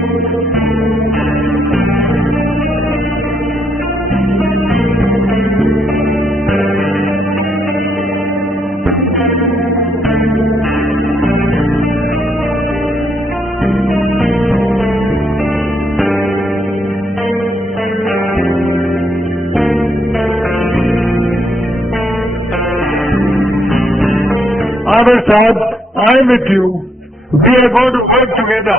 Amir Saab, I am with you. We are going to work together.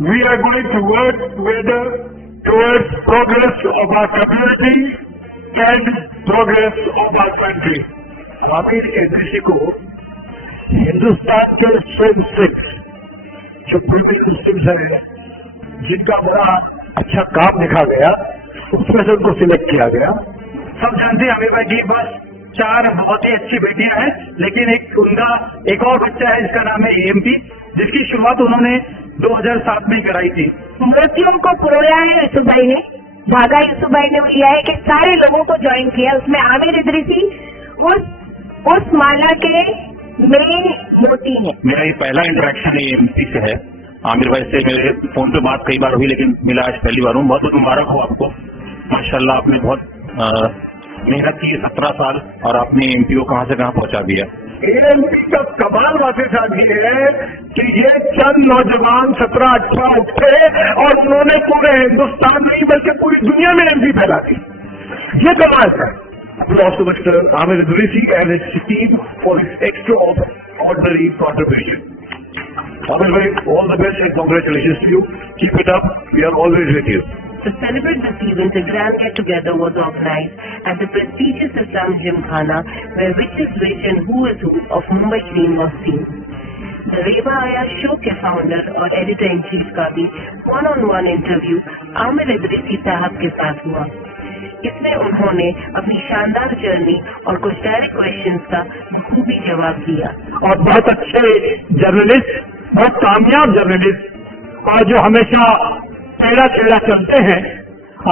We are going to work together towards progress of our community and progress of our country. Aamir Idrisi को हिंदुस्तान के स्वयं सिख जो film industries है जिनका बड़ा अच्छा काम देखा गया उसमें से उनको सिलेक्ट किया गया। सब जानते हैं आमिर भाई की बस 4 बहुत ही अच्छी बेटियां हैं, लेकिन उनका एक और बच्चा है जिसका नाम है एएमपी, जिसकी शुरुआत उन्होंने 2007 में कराई थी। मूर्तियों को पुरोया है यूसुफ भाई ने, धागा यूसुफ भाई ने लिया है कि सारे लोगों को ज्वाइन किया, उसमें आमिर इदरीसी उस माला के मेन मोती है। मेरा ये पहला इंटरेक्शन एएमपी से है। आमिर भाई से मेरे फोन पे बात कई बार हुई, लेकिन मिला आज पहली बार हूँ। बहुत बहुत मुबारक हो आपको, माशाल्लाह आपने बहुत मेहनत की 17 साल और आपने एमपी को कहाँ से कहाँ पहुँचा दिया। एएमपी का कमाल बातें साथ ये है कि ये चंद नौजवान 17-18 उठे और उन्होंने पूरे हिंदुस्तान नहीं बल्कि पूरी दुनिया में एमपी फैला दी। ये कमाल है। Also Mr. Amir Idrisi and his team for his extraordinary contribution. Amir bhai, all the best and congratulations to you. Keep it up. We are always with you. To celebrate this event, a grand get-together was organized at the prestigious Islam Gymkhana, where rich is rich and who is who of Mumbai scene was seen. The Reva Ayaz show के founder और editor-in-chief का भी one-on-one interview Aamir Idrisi साहब के साथ हुआ। इसमें उन्होंने अपनी शानदार जर्नी और कुछ डायरेक्ट क्वेश्चंस का बखूबी जवाब दिया। और बहुत अच्छे जर्नलिस्ट, बहुत कामयाब जर्नलिस्ट और जो हमेशा टेढ़ा टेढ़ा चलते हैं,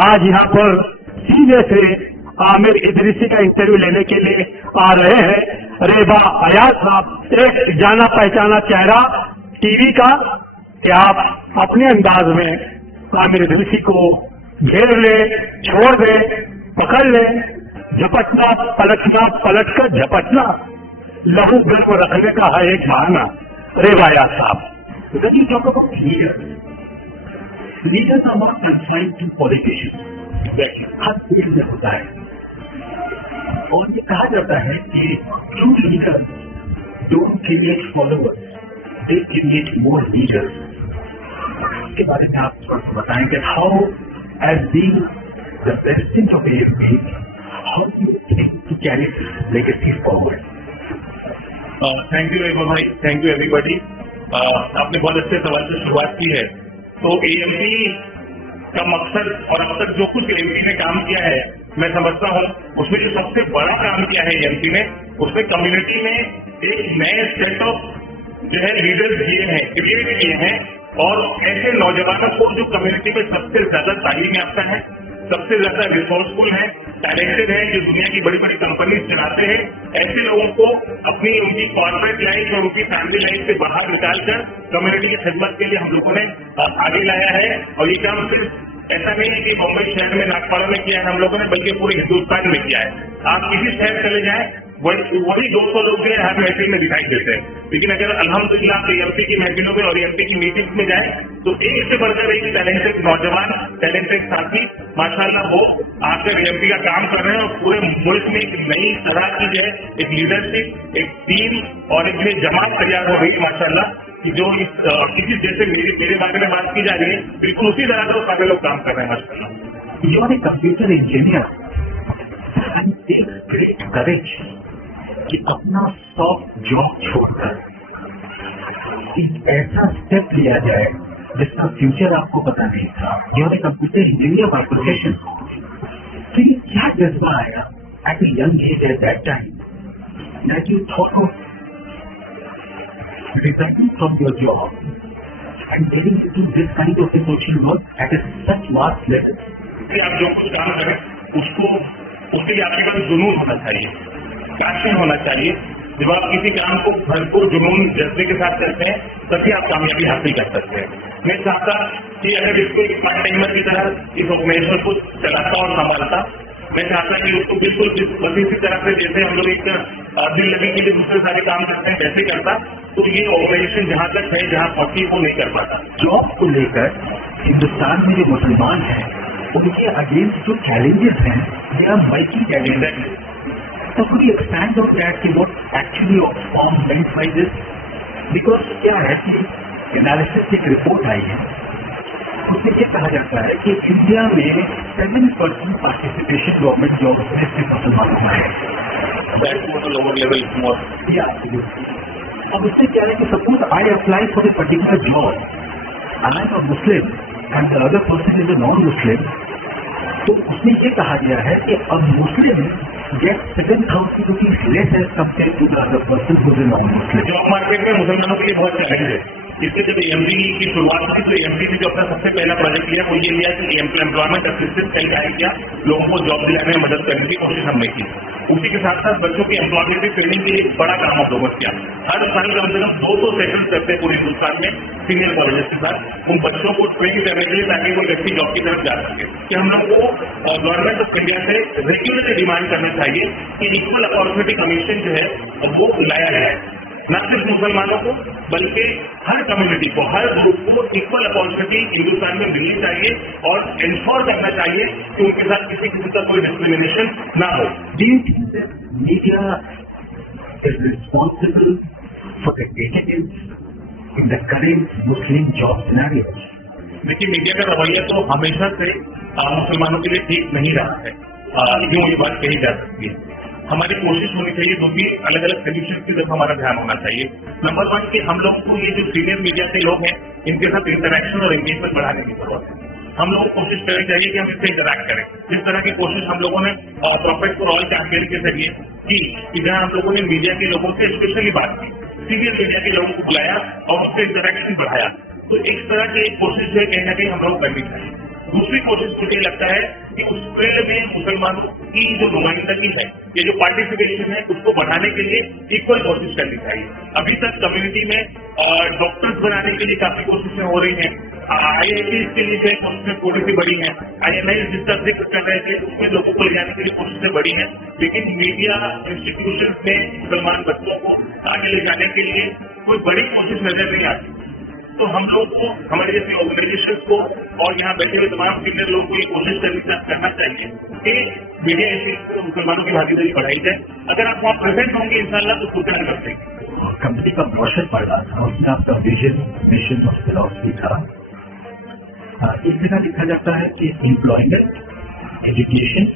आज यहाँ पर सीधे से आमिर इदरीसी का इंटरव्यू लेने के लिए आ रहे हैं। रेबा अयाज साहब, एक जाना पहचाना चेहरा टीवी का, कि आप अपने अंदाज में आमिर इदरीसी को घेर ले, छोड़ दे, पकड़ ले, झपटना पलटना, पलट कर झपटना, लहू गर्व रखने का है एक बहाना। रेबा अयाज साहब, When you talk about leaders are not confined to politicians. Her field में होता है और ये कहा जाता है कि true leaders don't create followers, they create more leaders. इसके बारे में आप थोड़ा सा बताएंगे how as being the president of AFP, how do you think to carry this legacy forward? Thank you Reba भाई, थैंक यू एवरीबॉडी। आपने बहुत अच्छे सवाल से शुरुआत की है। तो एएमपी का मकसद और अब तक जो कुछ एएमपी ने काम किया है, मैं समझता हूँ उसमें जो सबसे बड़ा काम किया है एएमपी ने, उसने कम्युनिटी में एक नए सेट ऑफ जो है लीडर्स दिए हैं, क्रिएट किए हैं, और ऐसे नौजवानों को जो कम्युनिटी में सबसे ज्यादा तालीम याफ्ता है, सबसे ज्यादा रिसोर्सफुल है, टैलेंटेड है, जो दुनिया की बड़ी बड़ी कंपनी चलाते हैं, ऐसे लोगों को अपनी उनकी कॉर्पोरेट लाइफ और उनकी फैमिली लाइफ से बाहर निकालकर कम्युनिटी की खिदमत के लिए हम लोगों ने आगे लाया है। और ये काम सिर्फ ऐसा नहीं है कि मुंबई शहर में नागपाड़ा में किया है हम लोगों ने, बल्कि पूरे हिंदुस्तान में किया है। आप किसी शहर चले जाएं, वही 200 लोग जो है हर महफिल में दिखाई देते हैं, लेकिन अगर अल्हम्दुलिल्लाह आप एएमपी की महफिलों में और एएमपी की मीटिंग्स में जाए तो एक से बढ़कर एक टैलेंटेड नौजवान, टैलेंटेड साथी माशाल्लाह वो आकर एएमपी का काम कर रहे हैं और पूरे मुल्क में एक नई तरह की जो है एक लीडरशिप, एक टीम और एक जमात तैयार हो गई माशाल्लाह, कि जो इस जैसे मेरे बारे में बात की जा रही है, बिल्कुल उसी तरह से सारे लोग काम कर रहे हैं माशाल्लाह। You are a computer engineer and take great courage कि अपना सॉफ्ट जॉब छोड़कर एक ऐसा स्टेप लिया जाए जिसका फ्यूचर आपको पता नहीं था। You are a computer engineer by profession, तो ये क्या जज्बा आया at a young age at that time that you thought of resigning from your job and getting into this kind of a social work at a such vast level? कि आप जो कुछ काम करें उसको उसके लिए आपके पास जुनून होना चाहिए, पैशन होना चाहिए, जब आप किसी काम को भरपूर जुनून जज्बे के साथ करते हैं तभी आप कामयाबी हासिल कर सकते हैं। मैं चाहता कि अगर इसको एक पार्ट टाइमर की तरह इस ऑर्गेनाइजेशन को चलाता और संभालता, मैं चाहता कि उसको बिल्कुल बस इसी तरह से जैसे हम लोग एक दिल लगी के लिए दूसरे सारे काम करते हैं वैसे करता, तो ये ऑर्गेनाइजेशन जहाँ तक है जहाँ पहुंची वो नहीं कर पाता। जॉब को लेकर हिंदुस्तान में जो मुसलमान हैं उनके अगेंस्ट जो चैलेंजेस हैं they are multi challenges. So could you expand on that कि what actually of form meant by this? Because क्या है कि एनालिसिस की एक रिपोर्ट आई है, उसमें ये कहा जाता है कि इंडिया में 7% पार्टिसिपेशन गवर्नमेंट जॉब्स में सिर्फ मुसलमानों का है। लोअर लेवल मोर अब उससे क्या है कि suppose I apply for a particular job I am a Muslim and the other person is a non Muslim, तो उसमें ये कहा गया है कि अब Muslim get 7,000 rupees less as compared to the other person who is a non Muslim. Job market में मुसलमानों के लिए बहुत चैलेंज है। इसके जब एएमपी की शुरुआत की तो एएमपी ने जो अपना सबसे पहला प्रोजेक्ट लिया वो ये लिया कि एम्प्लॉयमेंट असिस्टेंस कहीं जारी किया, लोगों को जॉब दिलाने में मदद करने की कोशिश हमने की। उसी के साथ साथ बच्चों की एम्प्लॉयमेंट की ट्रेनिंग के लिए बड़ा काम हम लोगों ने किया। हर साल कम से कम 200 सेशन करते हैं पूरे हिंदुस्तान में सीनियर कॉलेजेस के साथ उन बच्चों को ट्रेन करने के लिए ताकि वो व्यक्ति जॉब की तरफ जा सके। कि हम लोगों को गवर्नमेंट ऑफ इंडिया से रेगुलरली डिमांड करना चाहिए कि इक्वल अपॉर्चुनिटी कमीशन जो है वो लाया जाए, न सिर्फ मुसलमानों को बल्कि हर कम्युनिटी को, हर ग्रुप को इक्वल अपॉर्चुनिटी हिंदुस्तान में मिलनी चाहिए और इंश्योर करना चाहिए कि उनके साथ किसी किस्म का कोई डिस्क्रिमिनेशन ना हो। Do you think that media is responsible for the decadence in the current Muslim job scenarios? देखिए, मीडिया का रवैया तो हमेशा से मुसलमानों के लिए ठीक नहीं रहा है, यूँ ये बात कही जा सकती है। हमारी कोशिश होनी चाहिए, जो भी अलग अलग सोल्यूशन की तरफ हमारा ध्यान होना चाहिए। नंबर 1 कि हम लोगों को ये जो सीनियर मीडिया के लोग हैं इनके साथ इंटरेक्शन और एंगेजमेंट बढ़ाने की जरूरत है। हम लोगों को कोशिश करनी चाहिए कि हम इससे इंटरैक्ट करें। जिस तरह की कोशिश हम लोगों ने प्रॉफिट फॉर ऑल कैंपेन के जरिए की कि जहां हम लोगों ने मीडिया के लोगों से स्पेशली बात की, सीनियर मीडिया के लोगों को बुलाया और उससे इंटरैक्शन बढ़ाया, तो इस तरह की एक कोशिश जो है कहीं ना कहीं हम लोग करनी चाहिए। दूसरी कोशिश मुझे लगता है कि उस फील्ड में मुसलमानों की जो नुमाइंदगी है, ये जो पार्टिसिपेशन है, उसको बढ़ाने के लिए इक्वल कोशिश करनी चाहिए। अभी तक कम्युनिटी में डॉक्टर्स बनाने के लिए काफी कोशिशें हो रही हैं, IIT के लिए जो कोशिशें थोड़ी सी बड़ी हैं, INI जिसका जिक्र कर रहे थे उसमें लोगों को ले जाने के लिए कोशिशें बड़ी हैं, लेकिन मीडिया इंस्टीट्यूशन में मुसलमान बच्चों को आगे ले जाने के लिए कोई बड़ी कोशिश नजर नहीं आती। तो हम लोग को, हमारे जैसी ऑर्गेनाइजेशन को और यहाँ बैठे हुए तमाम सीनियर लोगों को ये कोशिश करना चाहिए कि मीडिया इंस्टीट्यूट में मुसलमानों की भागीदारी बढ़ाई जाए। अगर आप वहाँ प्रेजेंट होंगे इंशाल्लाह तो कुछ कर सकते। कंपनी का ब्रोशर पढ़ रहा था, उसमें आपका विजन, मिशन और फिलॉसफी था। इस जगह लिखा जाता है कि एम्प्लॉयमेंट, एजुकेशन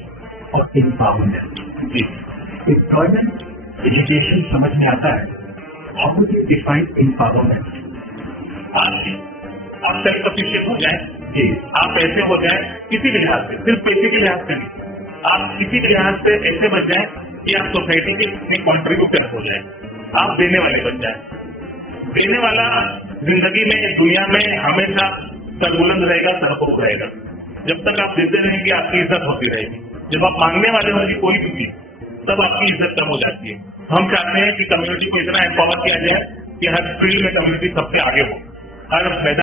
और एम्पावरमेंट। एम्प्लॉयमेंट, एजुकेशन समझ में आता है, how do you define empowerment? आप सेल्फ सफिशिएंट हो जाए जी, आप ऐसे हो जाए किसी भी लिहाज से, सिर्फ पैसे के लिहाज से नहीं, आप किसी भी लिहाज से ऐसे बन जाए कि आप सोसाइटी के कॉन्ट्रीब्यूटर हो जाए, आप देने वाले बन जाए। देने वाला जिंदगी में, दुनिया में हमेशा सरबुलंद रहेगा, सरबोग रहेगा। जब तक आप देते रहेंगे आपकी इज्जत होती रहेगी। जब आप मांगने वाले होंगे कोई भी चीज, तब आपकी इज्जत कम हो जाती है। हम चाहते हैं कि कम्युनिटी को इतना एम्पावर किया जाए कि हर फील्ड में कम्युनिटी सबसे आगे हो, हर मैदान